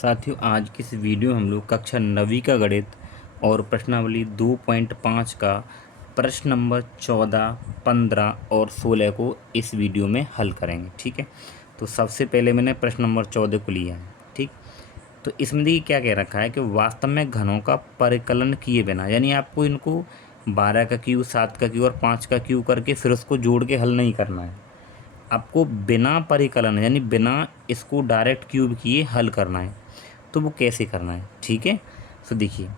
साथियों, आज की इस वीडियो में हम लोग कक्षा 9वीं का गणित और प्रश्नावली 2.5 का प्रश्न नंबर 14, 15 और 16 को इस वीडियो में हल करेंगे। ठीक है, तो सबसे पहले मैंने प्रश्न नंबर 14 को लिया है। ठीक, तो इसमें देखिए क्या कह रखा है कि वास्तव में घनों का परिकलन किए बिना, यानी आपको इनको 12 का क्यू, 7 का क्यू और 5 का क्यू करके फिर उसको जोड़ के हल नहीं करना है। आपको बिना परिकलन यानी बिना इसको डायरेक्ट क्यूब किए हल करना है। तो वो कैसे करना है? ठीक है, तो देखिए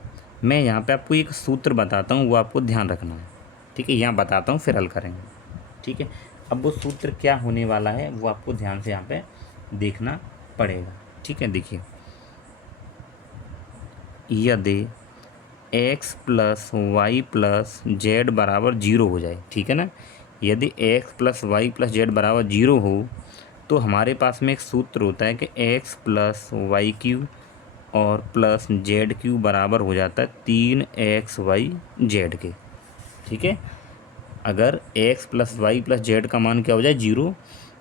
मैं यहाँ पे आपको एक सूत्र बताता हूँ, वो आपको ध्यान रखना है। ठीक है, यहाँ बताता हूँ फिर हल करेंगे। ठीक है, अब वो सूत्र क्या होने वाला है वो आपको ध्यान से यहाँ पे देखना पड़ेगा। ठीक है, देखिए यदि x plus Y plus z बराबर जीरो हो जाए, ठीक है ना, यदि x plus Y plus z बराबर जीरो हो तो हमारे पास में एक सूत्र होता है कि एक्स प्लस वाई क्यू और प्लस जेड क्यू बराबर हो जाता है 3xy के। ठीक है, अगर एक्स प्लस वाई प्लस जेड का मान क्या हो जाए जीरो,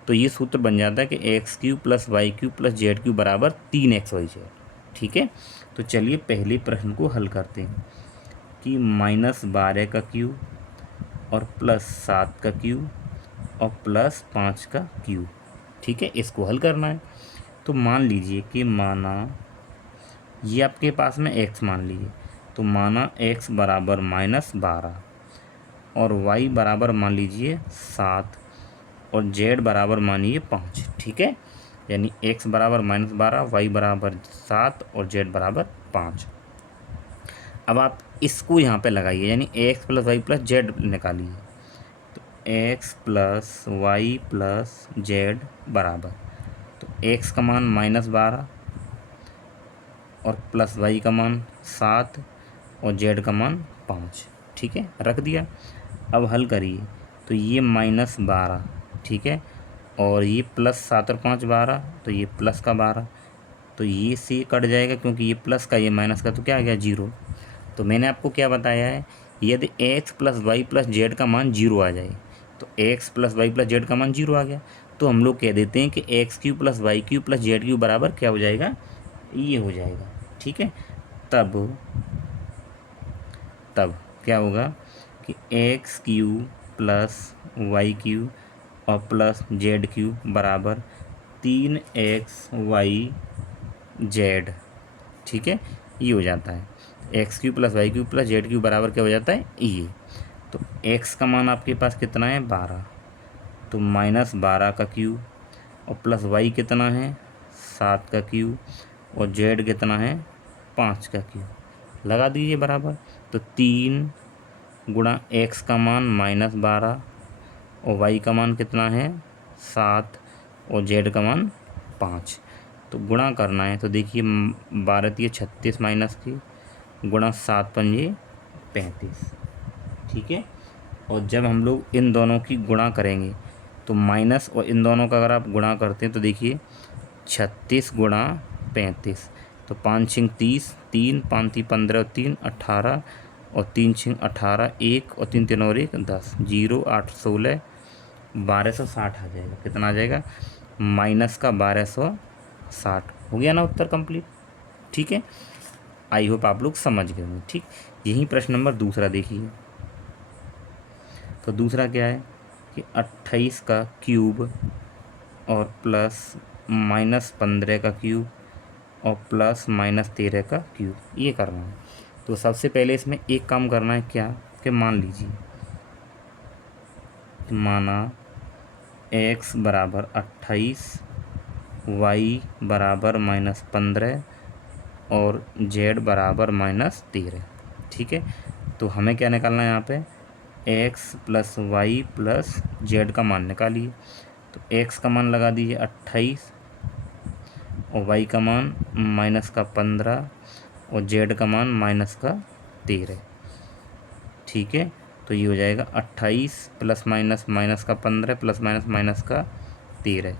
तो ये सूत्र बन जाता है कि x cube plus y cube plus z cube बराबर 3xy। ठीक है, तो चलिए पहले प्रश्न को हल करते हैं कि -12 का क्यू और +7 का क्यू और +5 का क्यू। ठीक है, इसको हल करना है। तो मान लीजिए कि माना ये आपके पास में x मान लीजिए, तो माना x बराबर -12 और y बराबर मान लीजिए 7 और z बराबर मानिए 5। ठीक है, यानी x बराबर -12, y बराबर 7 और z बराबर 5। अब आप इसको यहाँ पे लगाइए, यानी x plus Y plus z निकालिए। तो x plus Y plus z बराबर, तो एक्स का मान -12 और प्लस वाई का मान 7 और जेड का मान 5। ठीक है, रख दिया। अब हल करिए, तो ये -12, ठीक है, और ये +7 और 5 12, तो ये प्लस का 12, तो ये से कट जाएगा क्योंकि ये प्लस का ये माइनस का, तो क्या आ गया जीरो। तो मैंने आपको क्या बताया है, यदि x plus Y plus Z का मान जीरो आ जाए, तो x plus Y plus Z का मान जीरो आ गया, तो हम लोग कह देते हैं कि x cube plus y cube plus z cube बराबर क्या हो जाएगा, ये हो जाएगा। ठीक है, तब तब क्या होगा कि x cube plus y cube और प्लस जेड क्यू बराबर 3xy जेड। ठीक है, ये हो जाता है x cube plus y cube plus z cube बराबर क्या हो जाता है, ये। तो एक्स का मान आपके पास कितना है 12, तो -12 का क्यू और प्लस वाई कितना है 7 का क्यू और जेड कितना है 5 का क्यू। लगा दीजिए बराबर, तो 3 गुणा एक्स का मान -12 और वाई का मान कितना है 7 और जेड का मान 5, तो गुणा करना है। तो देखिए 12 36 माइनस की गुणा 7 पंजे 35। ठीक है, और जब हम लोग इन दोनों की गुणा करेंगे तो माइनस और इन दोनों का अगर आप गुणा करते हैं तो देखिए 36 गुणा 35, तो 5 6 30, 3 5 3 15 और 3 18 और 3 6 18, 1 और 3 3 और 1 10, 0 8 16 1260 आ जाएगा। कितना आ जाएगा, माइनस का 1260। हो गया ना उत्तर कंप्लीट। ठीक है, आई होप आप लोग समझ गए होंगे। ठीक, यही प्रश्न नंबर दूसरा देखिए। तो दूसरा क्या है कि 28 का क्यूब और प्लस -15 का क्यूब और प्लस -13 का क्यूब, ये करना है। तो सबसे पहले इसमें एक काम करना है, क्या कि मान लीजिए, माना x बराबर 28, y बराबर -15 और z बराबर -13। ठीक है, तो हमें क्या निकालना है यहाँ पे, x plus Y plus Z का मान निकालिए। तो x का मान लगा दीजिए 28 और y का मान -15 और z का मान -13। ठीक है, तो ये हो जाएगा 28 प्लस माइनस माइनस का 15 प्लस माइनस माइनस का 13,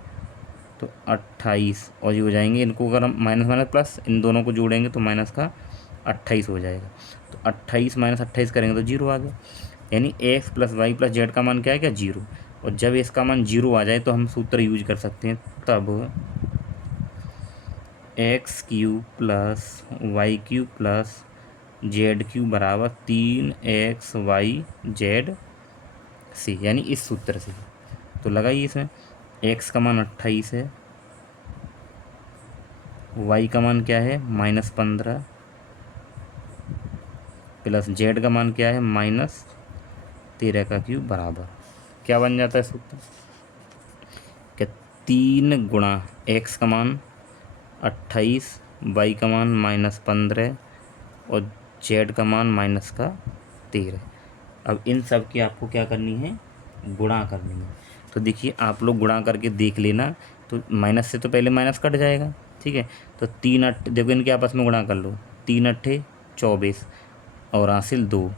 तो 28 और ये हो जाएंगे, इनको अगर हम माइनस माइनस प्लस इन दोनों को जोड़ेंगे तो माइनस का 28 हो जाएगा। तो 28 - 28 करेंगे तो जीरो आ गया, यानी x plus Y plus Z का मान क्या है, क्या जीरो। और जब इसका मान जीरो आ जाए तो हम सूत्र यूज कर सकते हैं, तब x cube plus y cube plus z cube बराबर 3xy z यानी इस सूत्र से। तो लगाइए इसमें, एक्स का मान 28 है, वाई का मान क्या है -15, प्लस जेड का मान क्या है -13 का क्यूब बराबर क्या बन जाता है सूत्र, क्या 3 गुणा एक्स का मान 28, वाई का मान -15 और जेड का मान -13। अब इन सब की आपको क्या करनी है, गुणा करनी है। तो देखिए आप लोग गुणा करके देख लेना, तो माइनस से तो पहले माइनस कट जाएगा, ठीक है। तो 3 8 देखो, इनके आपस में गुणा कर लो, 3 8 24 और हासिल 2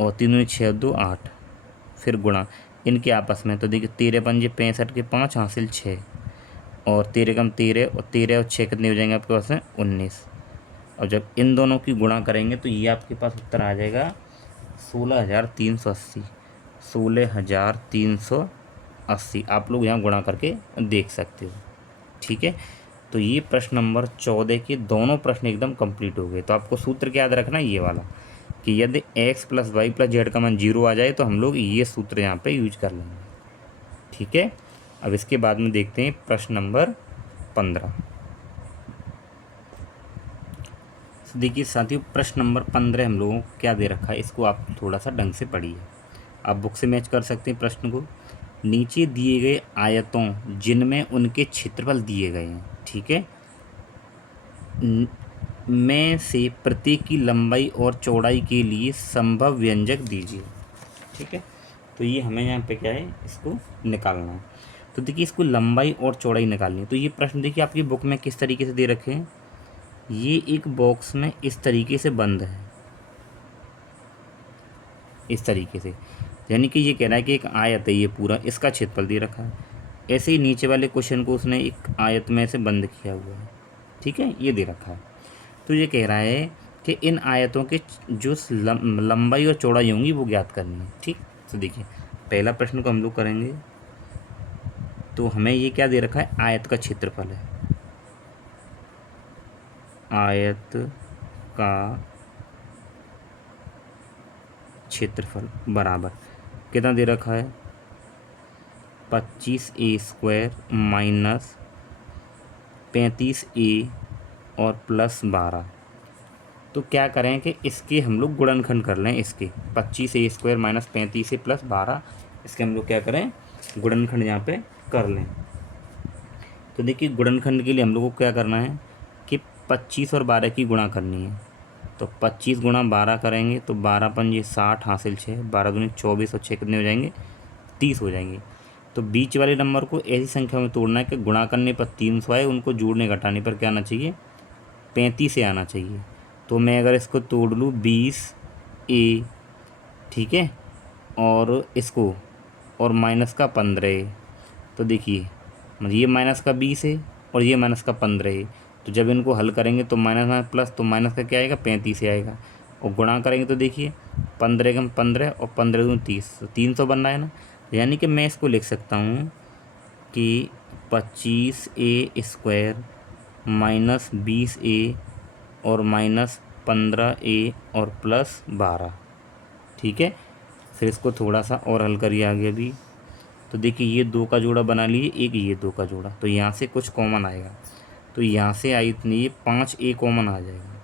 और 3 6 2 8, फिर गुणा इनके आपस में। तो देखिए 13 5 65 के 5 हासिल 6 और 13 कम 13 और 13 और 6 कितने हो जाएंगे आपके पास में 19। और जब इन दोनों की गुणा करेंगे तो ये आपके पास उत्तर आ जाएगा 16,380। 16,380 आप लोग यहाँ गुणा करके देख सकते हो, ठीक है। तो ये प्रश्न नंबर 14 के दोनों प्रश्न एकदम कंप्लीट हो गए। तो आपको सूत्र क्या याद रखना है, ये वाला, कि यदि x plus Y plus Z का मान 0 आ जाए तो हम लोग ये सूत्र यहाँ पे यूज कर लेंगे, ठीक है। अब इसके बाद में देखते हैं प्रश्न नंबर 15। देखिए साथियों, प्रश्न नंबर 15 हम लोगों को क्या दे रखा है, इसको आप थोड़ा सा ढंग से पढ़िए। आप बुक से मैच कर सकते हैं प्रश्न को। नीचे दिए गए आयतों जिनमें उनके क्षेत्रफल दिए गए हैं, ठीक है, में से प्रत्येक की लंबाई और चौड़ाई के लिए संभव व्यंजक दीजिए, ठीक है। तो ये हमें यहाँ पे क्या है, इसको निकालना है। तो देखिए इसको लंबाई और चौड़ाई निकालनी है। तो ये प्रश्न देखिए आपकी बुक में किस तरीके से दे रखे हैं, ये एक बॉक्स में इस तरीके से बंद है, इस तरीके से, यानी कि ये कह रहा है कि एक आयत है ये पूरा, इसका क्षेत्रफल दे रखा है। ऐसे ही नीचे वाले क्वेश्चन को उसने एक आयत में से बंद किया हुआ है, ठीक है, ये दे रखा है। तो ये कह रहा है कि इन आयतों के जो लंबाई और चौड़ाई होंगी वो ज्ञात करनी है, ठीक। तो देखिए पहला प्रश्न को हम लोग करेंगे, तो हमें ये क्या दे रखा है, आयत का क्षेत्रफल है, आयत का क्षेत्रफल बराबर कितना दे रखा है, 25a² माइनस 35a और प्लस 12। तो क्या करें कि इसके हम लोग गुणनखंड कर लें, इसके 25a² माइनस 35a प्लस 12, इसके हम लोग क्या करें, गुणनखंड यहाँ पे कर लें। तो देखिए गुणनखंड के लिए हम लोग को क्या करना है कि 25 और 12 की गुणा करनी है। तो 25 गुणा 12 करेंगे तो 12 पंजे 60 हासिल 6, 12 दूनी 24 और 6 कितने हो जाएंगे 30 हो जाएंगे। तो बीच वाले नंबर को ऐसी संख्या में तोड़ना है कि गुणा करने पर 300 आए, उनको जोड़ने घटाने पर क्या आना चाहिए, 35 से आना चाहिए। तो मैं अगर इसको तोड़ लूँ 20a, ठीक है, और इसको और माइनस का 15a, तो देखिए ये माइनस का 20 है और ये माइनस का 15 है। तो जब इनको हल करेंगे तो माइनस माइनस प्लस, तो माइनस का क्या आएगा 35 से आएगा, और गुणा करेंगे तो देखिए 15 कम 15 और 15 दूनी 30, तो 300 बन रहा है ना। यानी कि मैं इसको लिख सकता हूँ कि 25a² माइनस 20a और माइनस 15a और प्लस 12, ठीक है। फिर इसको थोड़ा सा और हल करिए आगे भी। तो देखिए ये 2 का जोड़ा बना लीजिए, एक ये 2 का जोड़ा, तो यहाँ से कुछ कॉमन आएगा, तो यहाँ से आई इतनी, ये 5a कॉमन आ जाएगा,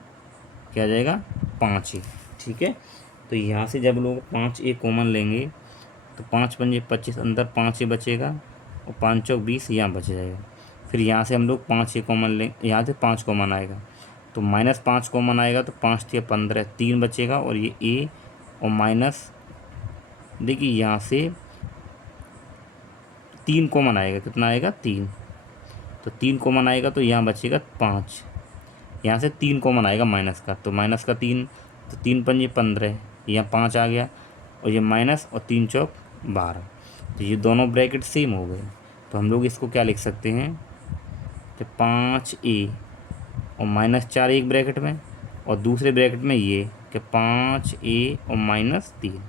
क्या आ जाएगा 5a, ठीक है। तो यहाँ से जब लोग 5a कॉमन लेंगे तो 5 पंजे 25, अंदर 5a बचेगा और 5 चौक 20 यहाँ बच जाएगा। फिर यहाँ से हम लोग 5a कॉमन लेंगे, यहाँ से 5 कॉमन आएगा तो -5 कॉमन आएगा, तो 5 × 15 3 बचेगा, और ये a और माइनस, देखिए यहाँ से 3 कॉमन आएगा, कितना आएगा 3, तो 3 कॉमन आएगा तो यहाँ बचेगा 5, यहाँ से 3 कॉमन आएगा माइनस का, तो माइनस का 3, तो 3 पंजे 15, यहाँ 5 आ गया, और ये माइनस और 3 चौक 12, तो ये दोनों ब्रैकेट सेम हो गए। तो हम लोग इसको क्या लिख सकते हैं कि 5a और -4 एक ब्रैकेट में, और दूसरे ब्रैकेट में ये कि 5a और -3,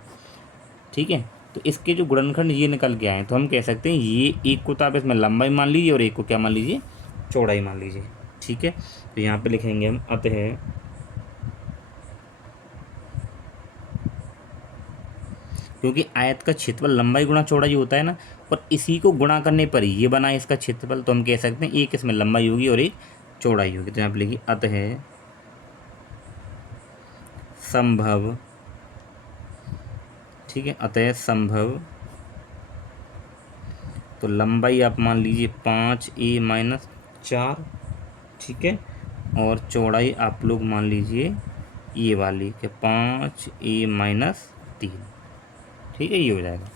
ठीक है। तो इसके जो गुणनखंड ये निकल के आए, तो हम कह सकते हैं ये एक को तो आप इसमें लंबाई मान लीजिए और एक को क्या मान लीजिए, चौड़ाई मान लीजिए, ठीक है। तो यहाँ पे लिखेंगे हम अतः क्योंकि आयत का क्षेत्रफल लंबाई गुणा चौड़ाई होता है ना, और इसी को गुणा करने पर ही ये बना है इसका क्षेत्रफल, तो हम कह सकते हैं एक इसमें लंबाई होगी और एक चौड़ाई होगी। तो यहाँ पे लिखिए अतः संभव, ठीक है, अतः संभव, तो लंबाई आप मान लीजिए 5a-4, ठीक है, और चौड़ाई आप लोग मान लीजिए ये वाली कि 5a-3, ठीक है, ये हो जाएगा।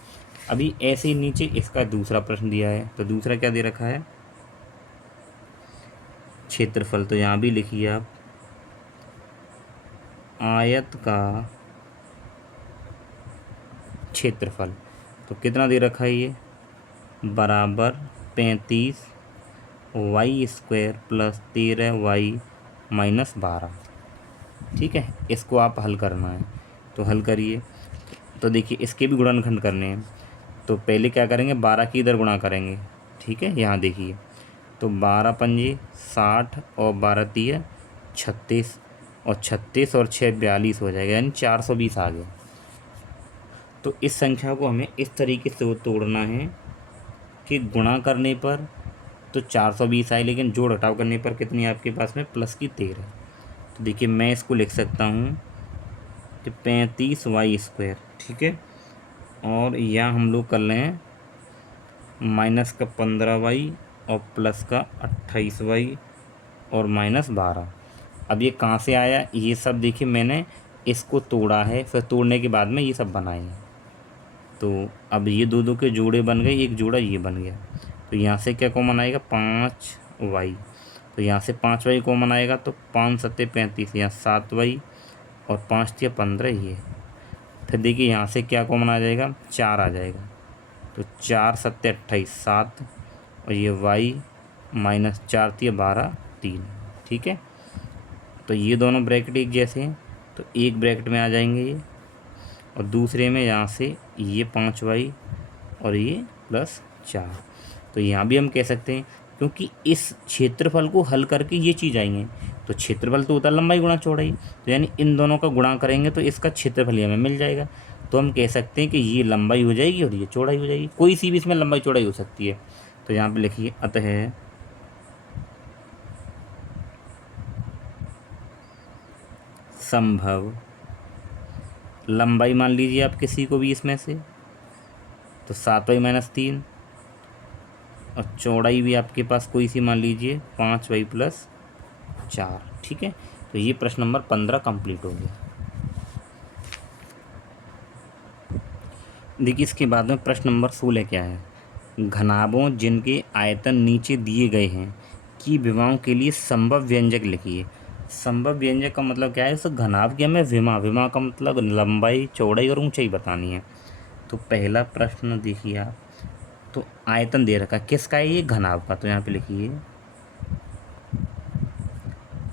अभी ऐसे ही नीचे इसका दूसरा प्रश्न दिया है, तो दूसरा क्या दे रखा है, क्षेत्रफल। तो यहाँ भी लिखिए आप आयत का क्षेत्रफल, तो कितना दे रखा है ये, बराबर 35y² + 13y-12, ठीक है। इसको आप हल करना है, तो हल करिए। तो देखिए इसके भी गुणनखंड करने हैं, तो पहले क्या करेंगे, 12 की इधर गुणा करेंगे, ठीक है। यहाँ देखिए तो 12 पंजे 60 और 12 तिया 36, और 36 और 6 42 हो जाएगा, यानी 420 आ गया। तो इस संख्या को हमें इस तरीके से तोड़ना है कि गुणा करने पर तो 420 आए, लेकिन जोड़ घटाव करने पर कितनी आपके पास में प्लस की 13। तो देखिए मैं इसको लिख सकता हूँ कि 35y², ठीक है, और यहाँ हम लोग कर लें हैं माइनस का 15y और प्लस का 28y और -12। अब ये कहाँ से आया, ये सब देखिए मैंने इसको तोड़ा है, फिर तोड़ने के बाद में ये सब बनाए हैं। तो अब ये दो दो के जोड़े बन गए, एक जोड़ा ये बन गया। तो यहाँ से क्या कॉमन आएगा, 5y, तो यहाँ से 5y कॉमन आएगा, तो 5 सत्ते 35, यहाँ 7y और 5 तिया 15 ये। फिर देखिए यहाँ से क्या कॉमन आ जाएगा, 4 आ जाएगा, तो 4 सत्ते 28, 7, और ये y -4 तिया 12, 3, ठीक है। तो ये दोनों ब्रैकेट एक जैसे हैं, तो एक ब्रैकेट में आ जाएंगे ये, और दूसरे में यहाँ से ये 5y और ये +4। तो यहाँ भी हम कह सकते हैं, क्योंकि इस क्षेत्रफल को हल करके ये चीज़ आई है, तो क्षेत्रफल तो होता है लंबाई गुणा चौड़ाई, तो यानी इन दोनों का गुणा करेंगे तो इसका क्षेत्रफल ही हमें मिल जाएगा। तो हम कह सकते हैं कि ये लंबाई हो जाएगी और ये चौड़ाई हो जाएगी, कोई सी भी इसमें लंबाई चौड़ाई हो सकती है। तो यहाँ पे लिखिए अतः संभव, लंबाई मान लीजिए आप किसी को भी इसमें से, तो 7y-3, और चौड़ाई भी आपके पास कोई सी मान लीजिए 5y+4, ठीक है। तो ये प्रश्न नंबर 15 कंप्लीट हो गया। देखिए इसके बाद में प्रश्न नंबर 16 क्या है, घनाभों जिनके आयतन नीचे दिए गए हैं की विमाओं के लिए संभव व्यंजक लिखिए। संभव व्यंजक का मतलब क्या है, उस घनाभ की हमें विमा का मतलब लंबाई चौड़ाई और ऊंचाई बतानी है। तो पहला प्रश्न देखिए आप, तो आयतन दे रखा किसका है, ये घनाभ का। तो यहाँ पे लिखिए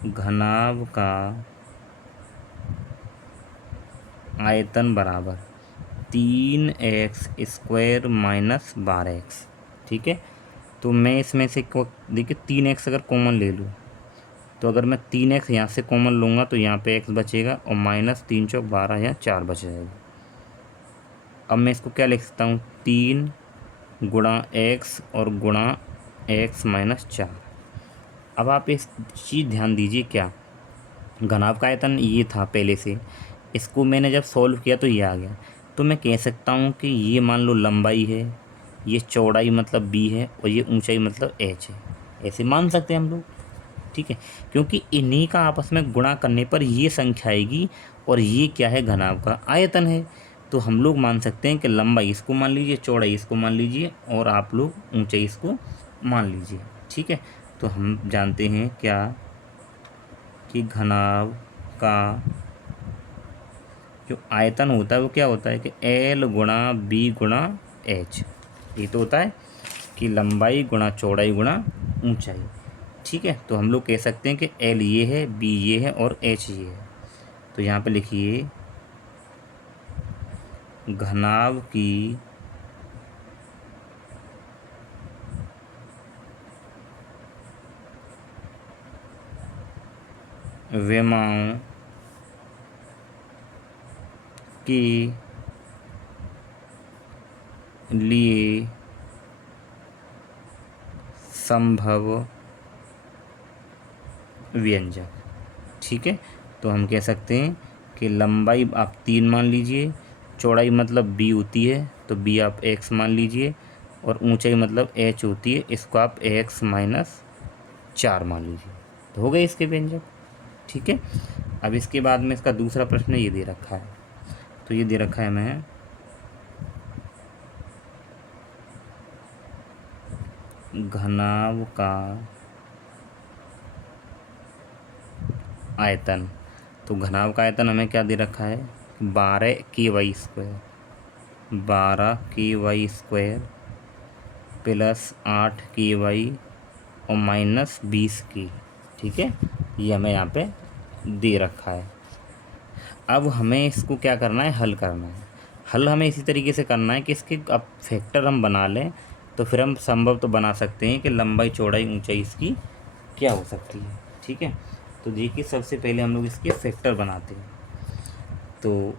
घनाभ का आयतन बराबर 3x² - 12x, ठीक है। तो मैं इसमें से देखिए 3x अगर कॉमन ले लूँ, तो अगर मैं 3x यहाँ से कॉमन लूँगा तो यहाँ पे x बचेगा, और -3 चौक 12, यहाँ 4 बच जाएगा। अब मैं इसको क्या लिख सकता हूँ, 3 गुणा x और गुणा x - 4। अब आप इस चीज़ ध्यान दीजिए, क्या घनाभ का आयतन ये था पहले से, इसको मैंने जब सॉल्व किया तो ये आ गया। तो मैं कह सकता हूँ कि ये मान लो लंबाई है, ये चौड़ाई मतलब b है, और ये ऊंचाई मतलब h है, ऐसे मान सकते हैं हम लोग, ठीक है। क्योंकि इन्हीं का आपस में गुणा करने पर ये संख्या आएगी, और ये क्या है, घनाभ का आयतन है। तो हम लोग मान सकते हैं कि लंबाई इसको मान लीजिए, चौड़ाई इसको मान लीजिए, और आप लोग ऊंचाई इसको मान लीजिए, ठीक है। तो हम जानते हैं क्या कि घनाभ का जो आयतन होता है वो क्या होता है कि L गुणा B गुणा H, ये तो होता है कि लंबाई गुणा चौड़ाई गुणा ऊंचाई, ठीक है। तो हम लोग कह सकते हैं कि L ये है, B ये है और H ये है। तो यहाँ पे लिखिए घनाभ की विमाओं के लिए संभव व्यंजक। ठीक है, तो हम कह सकते हैं कि लंबाई आप 3 मान लीजिए, चौड़ाई मतलब b होती है तो b आप x मान लीजिए, और ऊंचाई मतलब h होती है, इसको आप x माइनस 4 मान लीजिए। तो हो गए इसके व्यंजक। ठीक है, अब इसके बाद में इसका दूसरा प्रश्न ये दे रखा है, तो ये दे रखा है हमें घनाभ का आयतन। तो घनाभ का आयतन हमें क्या दे रखा है, 12 के वाई स्क्वायर प्लस 8 के वाई और माइनस 20 की। ठीक है, ये हमें यहाँ पे दे रखा है। अब हमें इसको क्या करना है, हल करना है। हल हमें इसी तरीके से करना है कि इसके अब फैक्टर हम बना लें, तो फिर हम संभव तो बना सकते हैं कि लंबाई चौड़ाई ऊंचाई इसकी क्या हो सकती है। ठीक है, तो देखिए सबसे पहले हम लोग इसके फैक्टर बनाते हैं। तो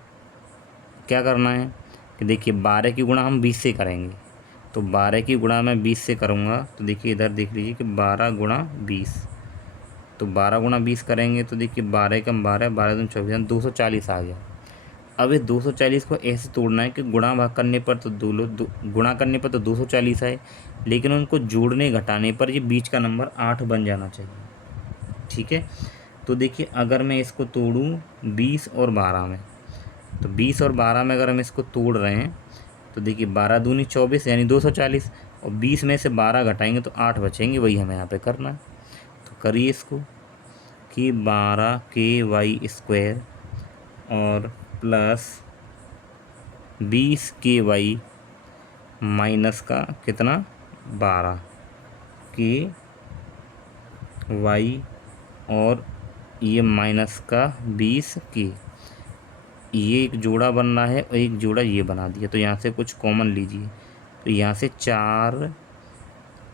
क्या करना है कि देखिए 12 की गुणा हम 20 से करेंगे, तो 12 की गुणा मैं 20 से करूँगा, तो देखिए इधर देख लीजिए कि 12 गुणा 20, तो 12 गुणा 20 करेंगे तो देखिए 12 कम 12, 12 दूनी 24, 240 आ गया। अब इस 240 को ऐसे तोड़ना है कि गुणा भाग करने पर तो गुणा करने पर तो 240 आए, लेकिन उनको जोड़ने घटाने पर ये बीच का नंबर 8 बन जाना चाहिए। ठीक है, तो देखिए अगर मैं इसको तोड़ूँ 20 और 12 में, तो 20 और 12 में अगर हम इसको तोड़ रहे हैं तो देखिए 12 दूनी 24 यानी 240, और 20 में से 12 घटाएंगे तो 8 बचेंगे, वही हमें यहाँ पे करना है। तो करिए इसको कि 12 के वाई स्क्वायर और प्लस 20 के वाई माइनस का कितना 12 के वाई और ये माइनस का 20 के, ये एक जोड़ा बन रहा है और एक जोड़ा ये बना दिया, तो यहाँ से कुछ कॉमन लीजिए, तो यहाँ से 4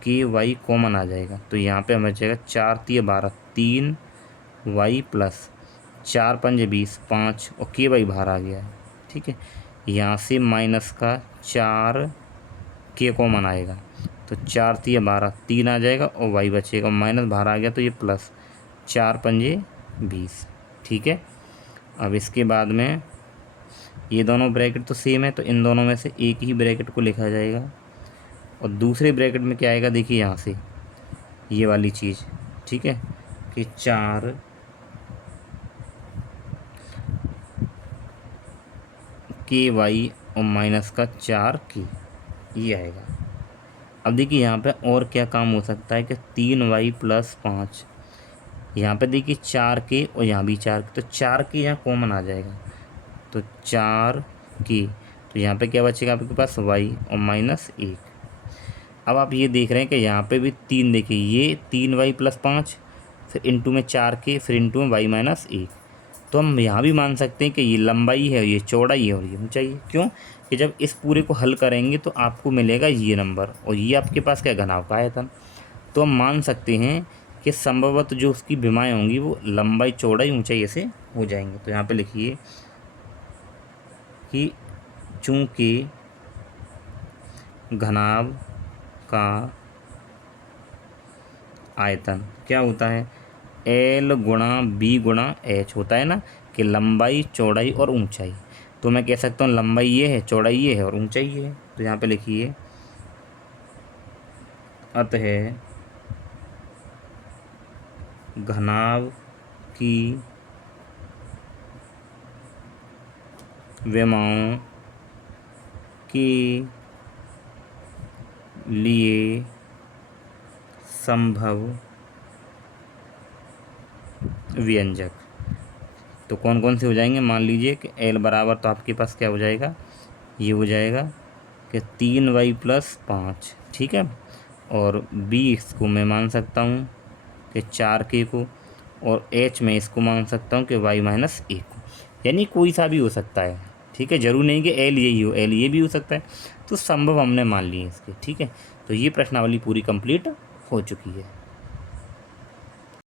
के वाई कॉमन आ जाएगा, तो यहाँ पे हमें जाएगा 4 तिया 12, 3 वाई प्लस 4 पंजे 20, 5 और के वाई बाहर आ गया है। ठीक है, यहाँ से माइनस का 4 के कॉमन आएगा, तो 4 तिया 12, 3 आ जाएगा और वाई बचेगा, माइनस बाहर आ गया तो ये प्लस 4 पंजे 20। ठीक है, अब इसके बाद में ये दोनों ब्रैकेट तो सेम है, तो इन दोनों में से एक ही ब्रैकेट को लिखा जाएगा, और दूसरे ब्रैकेट में क्या आएगा देखिए यहाँ से ये वाली चीज़। ठीक है, कि 4 के वाई और माइनस का 4 के, ये आएगा। अब देखिए यहाँ पे और क्या काम हो सकता है कि 3 वाई प्लस 5, यहाँ पे देखिए 4 के और यहाँ भी 4 के, तो 4 के यहाँ कॉमन आ जाएगा, तो 4 के, तो यहाँ पे क्या बचेगा आपके पास वाई और माइनस 1। अब आप ये देख रहे हैं कि यहाँ पे भी 3, देखिए ये 3 वाई प्लस 5, फिर इंटू में 4 के, फिर इंटू में वाई माइनस 1। तो हम यहाँ भी मान सकते हैं कि ये लंबाई है, ये चौड़ाई है और ये ऊंचाई है। क्यों कि जब इस पूरे को हल करेंगे तो आपको मिलेगा ये नंबर, और ये आपके पास क्या घनाभ का आयतन। तो हम मान सकते हैं कि संभवतः जो उसकी विमाएँ होंगी वो लंबाई चौड़ाई ऊंचाई ऐसे हो जाएंगे। तो यहाँ पे लिखिए कि चूँकि घनाभ का आयतन क्या होता है, L गुणा B गुणा H होता है ना, कि लंबाई चौड़ाई और ऊंचाई। तो मैं कह सकता हूँ लंबाई ये है, चौड़ाई ये है और ऊंचाई ये है। तो यहाँ पे लिखिए अतः घनाभ की विमाओं के लिए संभव व्यंजक तो कौन कौन से हो जाएंगे, मान लीजिए कि L बराबर तो आपके पास क्या हो जाएगा, ये हो जाएगा कि 3 वाई प्लस 5। ठीक है, और B इसको मैं मान सकता हूँ कि 4 के को, और H में इसको मान सकता हूँ कि वाई माइनस 1 को, यानी कोई सा भी हो सकता है। ठीक है, जरूर नहीं कि L यही हो, L ये भी हो सकता है। तो संभव हमने मान लिए इसके। ठीक है, तो ये प्रश्नावली पूरी कंप्लीट हो चुकी है।